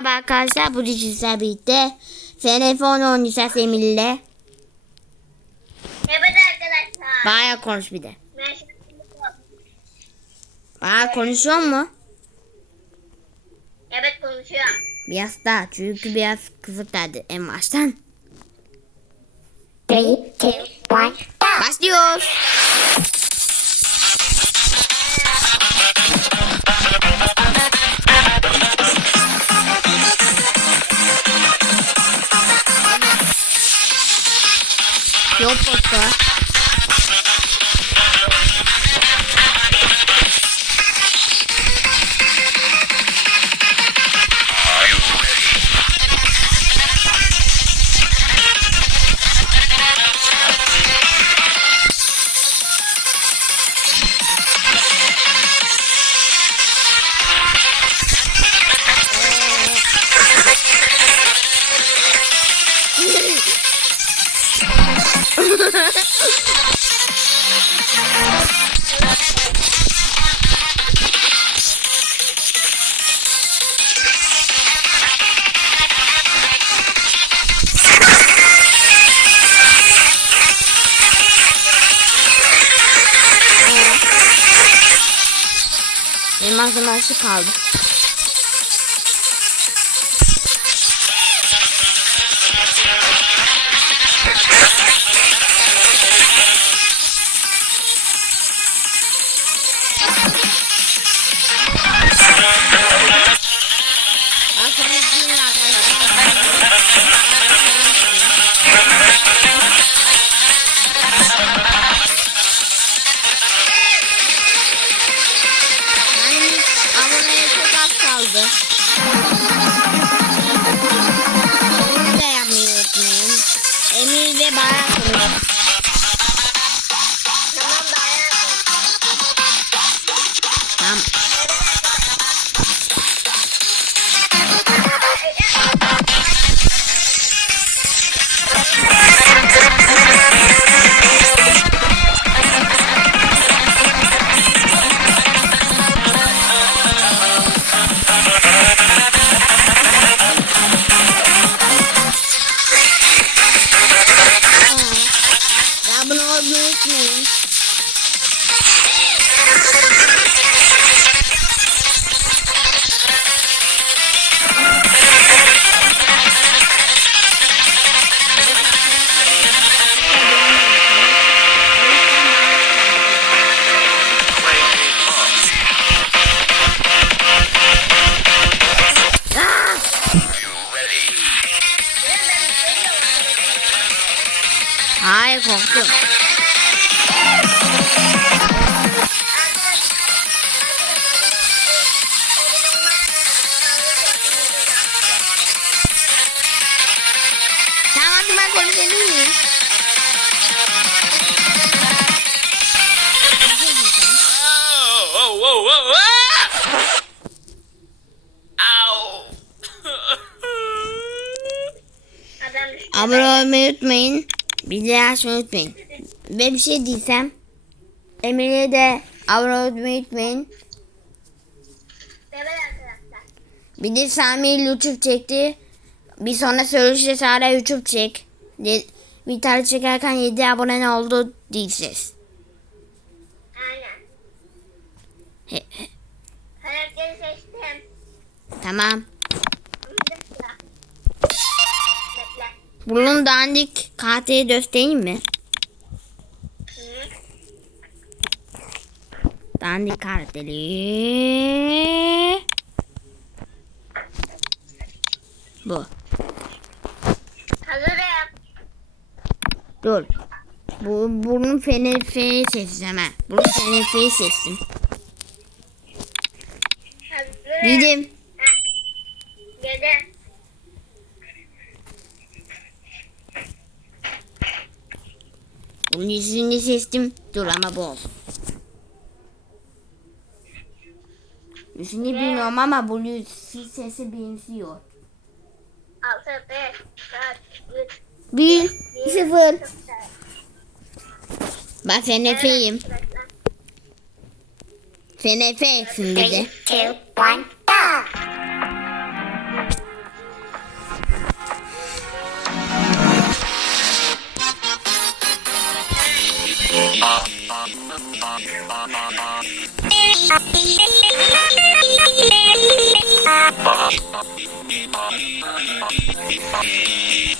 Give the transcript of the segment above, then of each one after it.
Merhaba arkadaşlar bu sizlerle birlikte 10 oynayacağız Emir'le. Evet arkadaşlar. Baya konuş bir de. Baya konuşuyor mu? Evet konuşuyorum. Biraz daha çünkü biraz kızık derdi en baştan. 3, 2, 1, Başlıyoruz. eu postar. Malzemesi kaldı. 哎，控制。Adam düştü. Abone olmayı unutmayın. Bildirim açmayı unutmayın. Ve bir şey diysem Emir'e de abone olmayı unutmayın. Bir de Sami YouTube çekti. Bir sonra söyleşte Sara YouTube çek. Tane çekerken 7 abone ne oldu diyeceğiz. Aynen. He- he, Karakteri seçtim. tamam. Bunun dandik kartıyı göstereyim mi? Hı. Dandik karteli. Bu. Dur. Bu bunun fenefeyi seçeceğim ha. Bunun fenefeyi seçtim. Dedim. Heh. Geldi. Bunun ismini seçtim. Dur ama bu olsun. İsmini bilmiyorum ama bu sesi benziyor. 6, 5, 4, 3, Bir, Sıfır. Bak sen Efe'yim. Sen Efe'sin dedi. Three, two, one, go. Bye.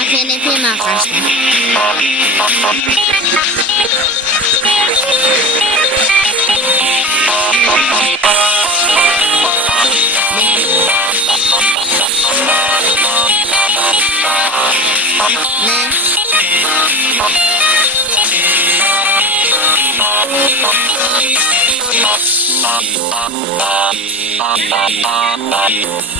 完全にピーマン貸して。ね。ね。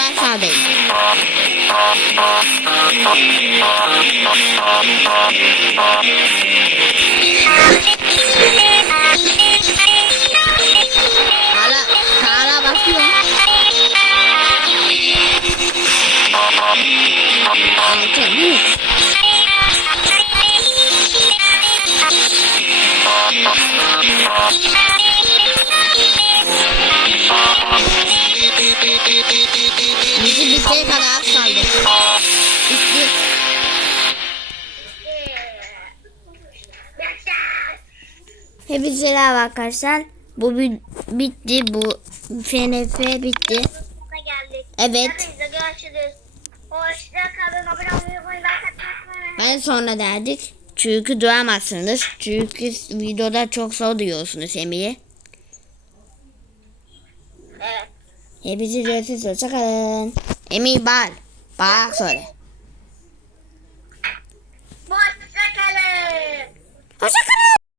なさです。Thank you. Bitene kadar az kaldı. Bitti. Hepinize selam arkadaşlar. Bu bi- bitti. Bu FNF bitti. Evet. Ben sonra derdik. Çünkü duramazsınız. Çünkü videoda çok zor duyuyorsunuz Emir'i. Evet. Hepinize görüşürüz. Hoşçakalın. Emir bağır. Bağır söyle. Hoşça kalın. Hoşçakalın.